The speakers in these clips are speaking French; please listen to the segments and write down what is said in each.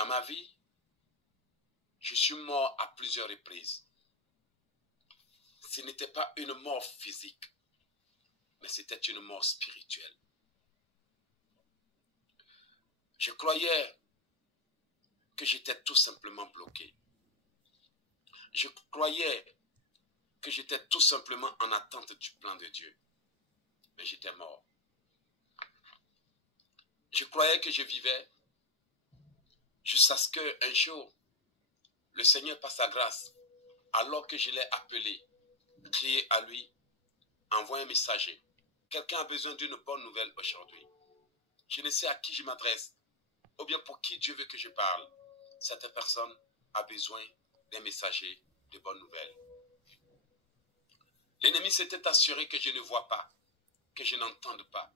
Dans ma vie, je suis mort à plusieurs reprises. Ce n'était pas une mort physique, mais c'était une mort spirituelle. Je croyais que j'étais tout simplement bloqué. Je croyais que j'étais tout simplement en attente du plan de Dieu. Mais j'étais mort. Je croyais que je vivais jusqu'à ce qu'un jour, le Seigneur par sa grâce, alors que je l'ai appelé, crié à lui, envoie un messager. Quelqu'un a besoin d'une bonne nouvelle aujourd'hui. Je ne sais à qui je m'adresse, ou bien pour qui Dieu veut que je parle. Cette personne a besoin d'un messager de bonnes nouvelles. L'ennemi s'était assuré que je ne vois pas, que je n'entende pas.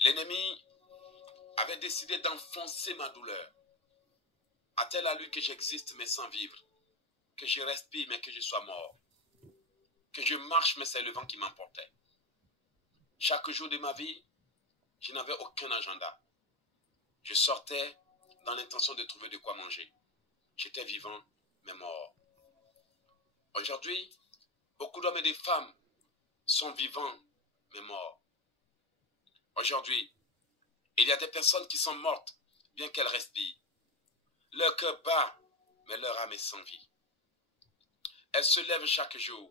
L'ennemi avait décidé d'enfoncer ma douleur. A-t-elle à lui que j'existe mais sans vivre, que je respire mais que je sois mort, que je marche mais c'est le vent qui m'emportait. Chaque jour de ma vie, je n'avais aucun agenda. Je sortais dans l'intention de trouver de quoi manger. J'étais vivant mais mort. Aujourd'hui, beaucoup d'hommes et de femmes sont vivants mais morts. Aujourd'hui, il y a des personnes qui sont mortes bien qu'elles respirent. Leur cœur bat, mais leur âme est sans vie. Elles se lèvent chaque jour,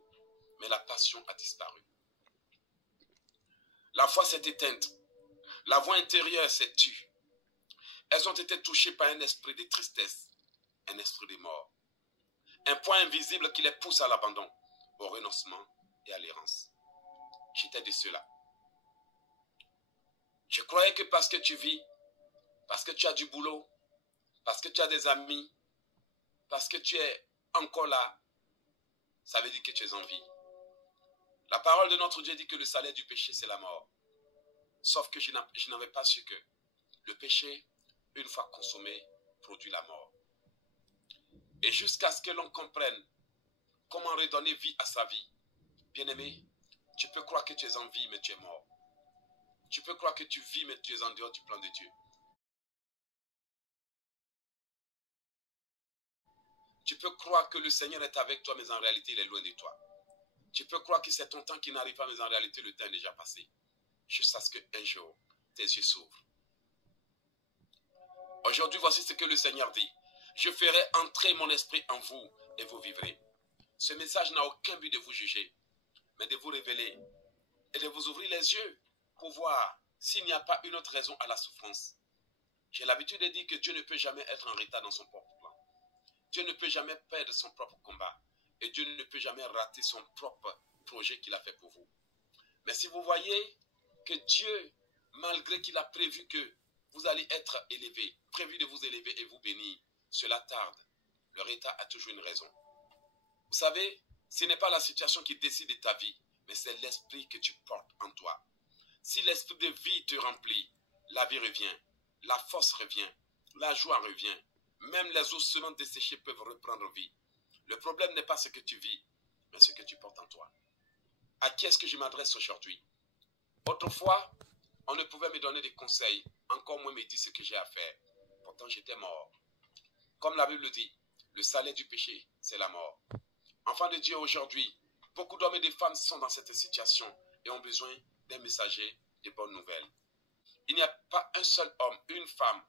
mais la passion a disparu. La foi s'est éteinte. La voix intérieure s'est tue. Elles ont été touchées par un esprit de tristesse, un esprit de mort. Un point invisible qui les pousse à l'abandon, au renoncement et à l'errance. J'étais de ceux-là. Je croyais que parce que tu vis, parce que tu as du boulot, parce que tu as des amis, parce que tu es encore là, ça veut dire que tu es en vie. La parole de notre Dieu dit que le salaire du péché, c'est la mort. Sauf que je n'avais pas su que le péché, une fois consommé, produit la mort. Et jusqu'à ce que l'on comprenne comment redonner vie à sa vie, bien-aimé, tu peux croire que tu es en vie, mais tu es mort. Tu peux croire que tu vis, mais tu es en dehors du plan de Dieu. Tu peux croire que le Seigneur est avec toi, mais en réalité, il est loin de toi. Tu peux croire que c'est ton temps qui n'arrive pas, mais en réalité, le temps est déjà passé. Jusqu'à ce qu'un jour, tes yeux s'ouvrent. Aujourd'hui, voici ce que le Seigneur dit. Je ferai entrer mon esprit en vous et vous vivrez. Ce message n'a aucun but de vous juger, mais de vous révéler et de vous ouvrir les yeux pour voir s'il n'y a pas une autre raison à la souffrance. J'ai l'habitude de dire que Dieu ne peut jamais être en retard dans son propre plan. Dieu ne peut jamais perdre son propre combat. Et Dieu ne peut jamais rater son propre projet qu'il a fait pour vous. Mais si vous voyez que Dieu, malgré qu'il a prévu que vous allez être élevé, prévu de vous élever et vous bénir, cela tarde. Le retard a toujours une raison. Vous savez, ce n'est pas la situation qui décide de ta vie, mais c'est l'esprit que tu portes en toi. Si l'esprit de vie te remplit, la vie revient, la force revient, la joie revient. Même les ossements desséchés peuvent reprendre vie. Le problème n'est pas ce que tu vis, mais ce que tu portes en toi. À qui est-ce que je m'adresse aujourd'hui? Autrefois, on ne pouvait me donner des conseils, encore moins me dire ce que j'ai à faire. Pourtant, j'étais mort. Comme la Bible dit, le salaire du péché, c'est la mort. Enfants de Dieu, aujourd'hui, beaucoup d'hommes et de femmes sont dans cette situation et ont besoin d'un messager de bonnes nouvelles. Il n'y a pas un seul homme, une femme,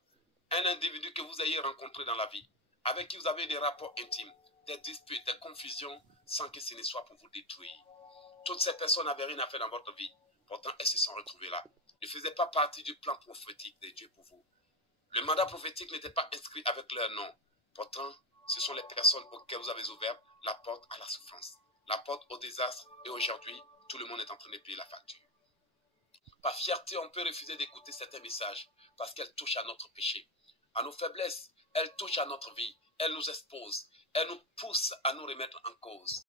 un individu que vous ayez rencontré dans la vie, avec qui vous avez des rapports intimes, des disputes, des confusions, sans que ce ne soit pour vous détruire. Toutes ces personnes n'avaient rien à faire dans votre vie. Pourtant, elles se sont retrouvées là. Ne faisaient pas partie du plan prophétique de Dieu pour vous. Le mandat prophétique n'était pas inscrit avec leur nom. Pourtant, ce sont les personnes auxquelles vous avez ouvert la porte à la souffrance, la porte au désastre. Et aujourd'hui, tout le monde est en train de payer la facture. Par fierté, on peut refuser d'écouter certains messages parce qu'elles touchent à notre péché, à nos faiblesses. Elles touchent à notre vie. Elles nous exposent. Elles nous poussent à nous remettre en cause.